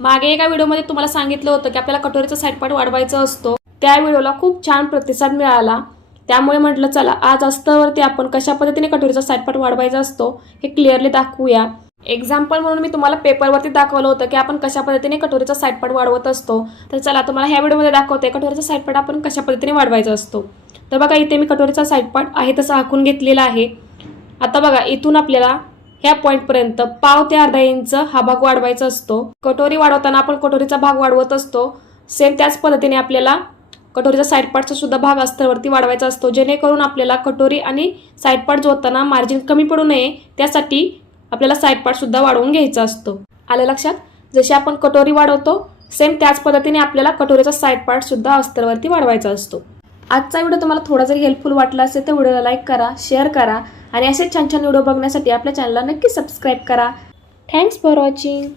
मागे एका व्हिडिओमध्ये तुम्हाला सांगितलं होतं की आपल्याला कटोरीचा साईड वाढवायचा असतो. त्या व्हिडिओला खूप छान प्रतिसाद मिळाला. त्यामुळे म्हटलं चला आज अस्तरवरती आपण कशा पद्धतीने कटोरीचा साईड वाढवायचा असतो हे क्लिअरली दाखवूया. एक्झाम्पल म्हणून मी तुम्हाला पेपरवरती दाखवलं होतं की आपण कशा पद्धतीने कटोरीचा साईडपाट वाढवत असतो. तर चला तुम्हाला ह्या व्हिडिओमध्ये दाखवते कटोरीचा साईडपाट आपण कशा पद्धतीने वाढवायचा असतो. तर बघा इथे मी कटोरीचा साईडपाट आहे तसा आखून घेतलेला आहे. आता बघा इथून आपल्याला ह्या पॉईंटपर्यंत पाव ते अर्धा इंच हा भाग वाढवायचा असतो. कटोरी वाढवताना आपण कटोरीचा भाग वाढवत असतो. सेम त्याच पद्धतीने आपल्याला कटोरीचा साईड पार्टचा सुद्धा भाग अस्तरवरती वाढवायचा असतो. जेणेकरून आपल्याला कटोरी आणि साईड पार्ट जोडताना मार्जिन कमी पडू नये त्यासाठी आपल्याला साईड पार्ट सुद्धा वाढवून घ्यायचा असतो. आलं लक्षात? जशी आपण कटोरी वाढवतो सेम त्याच पद्धतीने आपल्याला कटोरीचा साईड पार्ट सुद्धा अस्तरवरती वाढवायचा असतो. आजचा व्हिडिओ तुम्हाला थोडा जरी हेल्पफुल वाटला असेल तर व्हिडिओला लाईक करा शेअर करा. आणि असे छान छान व्हिडिओ बघण्यासाठी आपल्या चॅनलला नक्की सबस्क्राईब करा. Thanks for watching